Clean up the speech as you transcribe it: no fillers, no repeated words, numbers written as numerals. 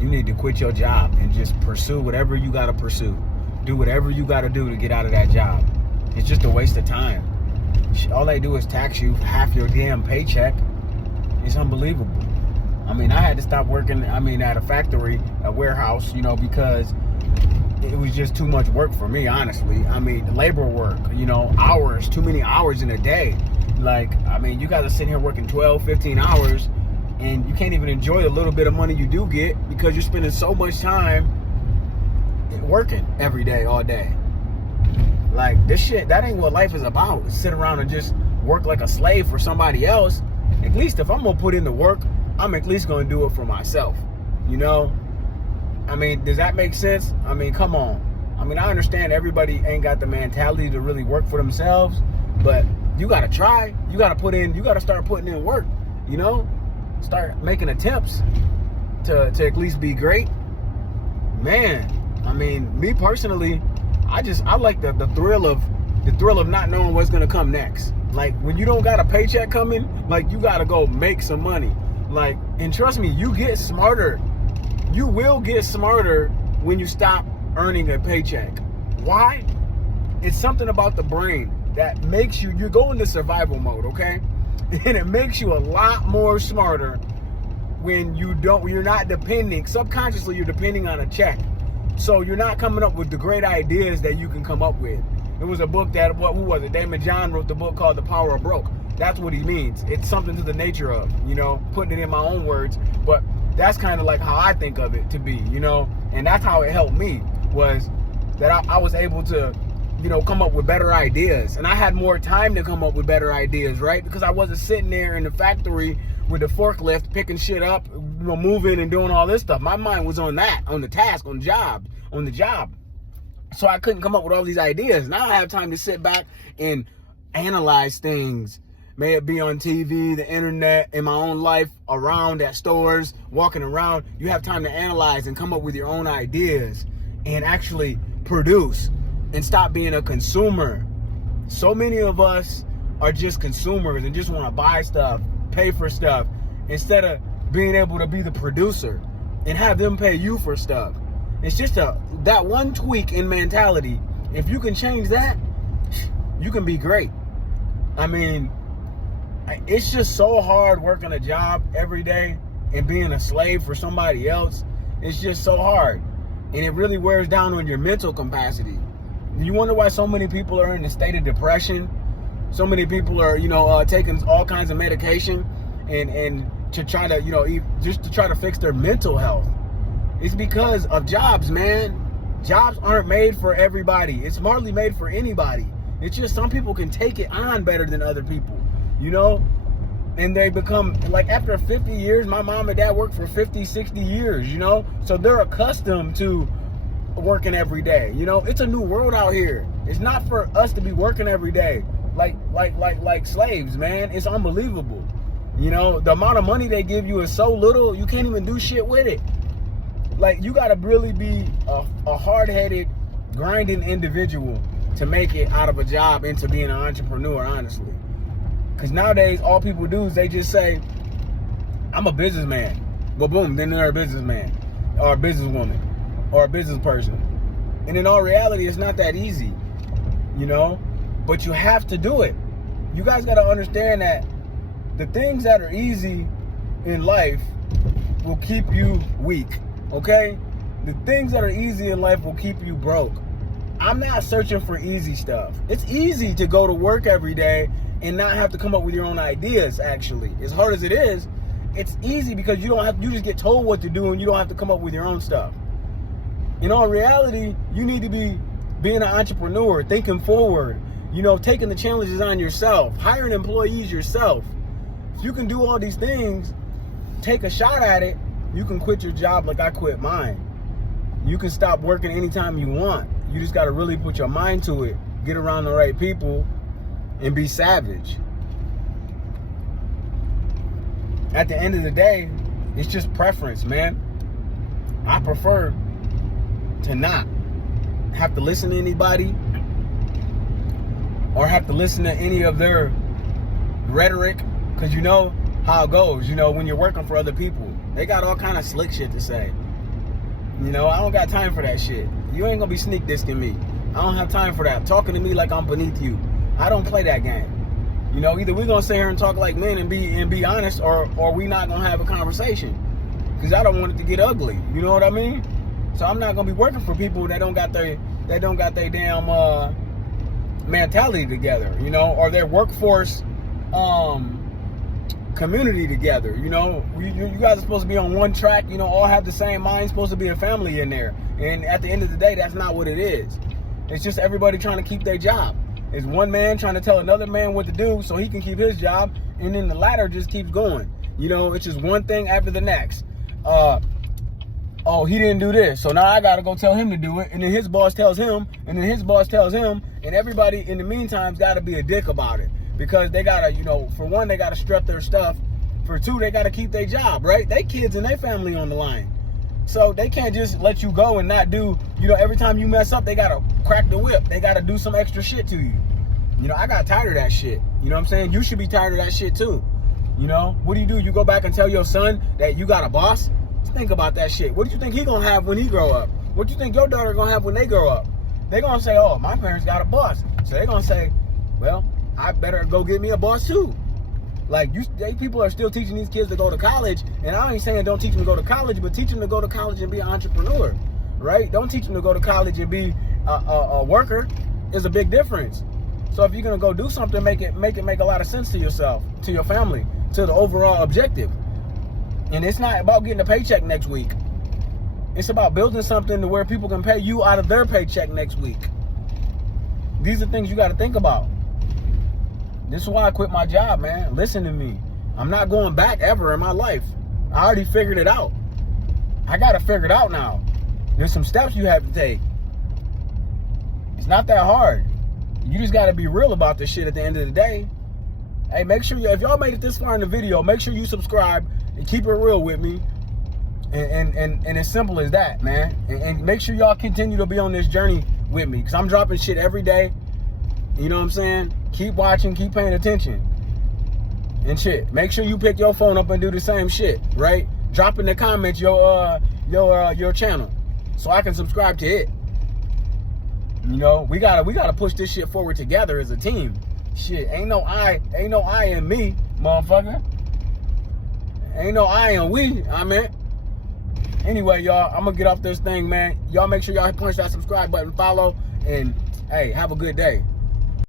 you need to quit your job and just pursue whatever you got to pursue. Do whatever you got to do to get out of that job. It's just a waste of time. All they do is tax you half your damn paycheck. It's unbelievable. I mean, I had to stop working, at a factory, a warehouse, because it was just too much work for me, honestly. Labor work, hours, too many hours in a day. You guys are sitting here working 12, 15 hours, and you can't even enjoy the little bit of money you do get because you're spending so much time working every day, all day. This shit, that ain't what life is about. Sit around and just work like a slave for somebody else. At least if I'm going to put in the work, I'm at least going to do it for myself. Does that make sense? Come on. I understand everybody ain't got the mentality to really work for themselves, but you got to try. You got to start putting in work, start making attempts to at least be great. Man, me personally, I like the thrill of not knowing what's going to come next. When you don't got a paycheck coming, you got to go make some money. And trust me, you get smarter. You will get smarter when you stop earning a paycheck. Why? It's something about the brain that makes you go into survival mode, okay? And it makes you a lot more smarter when you're not depending, subconsciously you're depending on a check. So you're not coming up with the great ideas that you can come up with. It was a book that, who was it? Damon John wrote the book called The Power of Broke. That's what he means. It's something to the nature of, putting it in my own words. But that's kind of like how I think of it to be, and that's how it helped me, was that I was able to, come up with better ideas. And I had more time to come up with better ideas, right? Because I wasn't sitting there in the factory with the forklift picking shit up, moving and doing all this stuff. My mind was on that, on the task, on the job. So I couldn't come up with all these ideas. Now I have time to sit back and analyze things. May it be on TV, the internet, in my own life, around at stores, walking around. You have time to analyze and come up with your own ideas and actually produce and stop being a consumer. So many of us are just consumers and just want to buy stuff, pay for stuff, instead of being able to be the producer and have them pay you for stuff. It's just that one tweak in mentality. If you can change that, you can be great. It's just so hard working a job every day and being a slave for somebody else. It's just so hard. And it really wears down on your mental capacity. You wonder why so many people are in a state of depression. So many people are, taking all kinds of medication and to try to, just to try to fix their mental health. It's because of jobs, man. Jobs aren't made for everybody. It's hardly made for anybody. It's just some people can take it on better than other people. And they become, after 50 years, my mom and dad worked for 50, 60 years, so they're accustomed to working every day. It's a new world out here. It's not for us to be working every day like slaves, man. It's unbelievable. The amount of money they give you is so little, you can't even do shit with it. You got to really be a hard-headed, grinding individual to make it out of a job into being an entrepreneur, honestly. Because nowadays, all people do is they just say, I'm a businessman. Well, boom, then they're a businessman or a businesswoman or a business person. And in all reality, it's not that easy, but you have to do it. You guys got to understand that the things that are easy in life will keep you weak, okay? The things that are easy in life will keep you broke. I'm not searching for easy stuff. It's easy to go to work every day and not have to come up with your own ideas, actually. As hard as it is, it's easy because you just get told what to do and you don't have to come up with your own stuff. In all reality, you need to be being an entrepreneur, thinking forward, taking the challenges on yourself, hiring employees yourself. If you can do all these things, take a shot at it, you can quit your job like I quit mine. You can stop working anytime you want. You just got to really put your mind to it, get around the right people, and be savage. At the end of the day, it's just preference, man. I prefer to not have to listen to anybody or have to listen to any of their rhetoric, because you know how it goes. When you're working for other people, they got all kind of slick shit to say. You know, I don't got time for that shit. You ain't gonna be sneak dissing me. I don't have time for that. Talking to me like I'm beneath you. I don't play that game. You know, either we're gonna sit here and talk like men and be honest, or we not gonna have a conversation. Cause I don't want it to get ugly. You know what I mean? So I'm not gonna be working for people that don't got their damn mentality together, you know, or their workforce community together. You know, you guys are supposed to be on one track, you know, all have the same mind, supposed to be a family in there. And at the end of the day, that's not what it is. It's just everybody trying to keep their job. It's one man trying to tell another man what to do so he can keep his job, and then the ladder just keeps going. You know, it's just one thing after the next. Oh, he didn't do this, so now I gotta go tell him to do it, and then his boss tells him, and then his boss tells him, and everybody in the meantime's gotta be a dick about it. Because they gotta, you know, for one, they gotta strut their stuff. For two, they gotta keep their job, right? They kids and their family on the line. So they can't just let you go and not do, you know, every time you mess up, they gotta crack the whip. They gotta do some extra shit to you. You know, I got tired of that shit. You know what I'm saying? You should be tired of that shit too. You know, what do? You go back and tell your son that you got a boss? Think about that shit. What do you think he gonna have when he grow up? What do you think your daughter gonna have when they grow up? They gonna say, oh, my parents got a boss. So they gonna say, well, I better go get me a boss too. Like, people are still teaching these kids to go to college, and I ain't saying don't teach them to go to college, but teach them to go to college and be an entrepreneur, right? Don't teach them to go to college and be a worker. There's a big difference. So if you're gonna go do something, make it make a lot of sense to yourself, to your family, to the overall objective. And it's not about getting a paycheck next week. It's about building something to where people can pay you out of their paycheck next week. These are things you got to think about. This is why I quit my job, man. Listen to me. I'm not going back ever in my life. I already figured it out. I got to figure it out now. There's some steps you have to take. It's not that hard. You just got to be real about this shit at the end of the day. Hey, make sure if y'all made it this far in the video, make sure you subscribe and keep it real with me. And as simple as that, man. And make sure y'all continue to be on this journey with me, because I'm dropping shit every day. You know what I'm saying? Keep watching, keep paying attention. And shit. Make sure you pick your phone up and do the same shit, right? Drop in the comments your channel so I can subscribe to it. You know, we gotta push this shit forward together as a team. Shit, ain't no I in me, motherfucker. Ain't no I in we, I mean. Anyway, y'all, I'm gonna get off this thing, man. Y'all make sure y'all punch that subscribe button, follow, and hey, have a good day.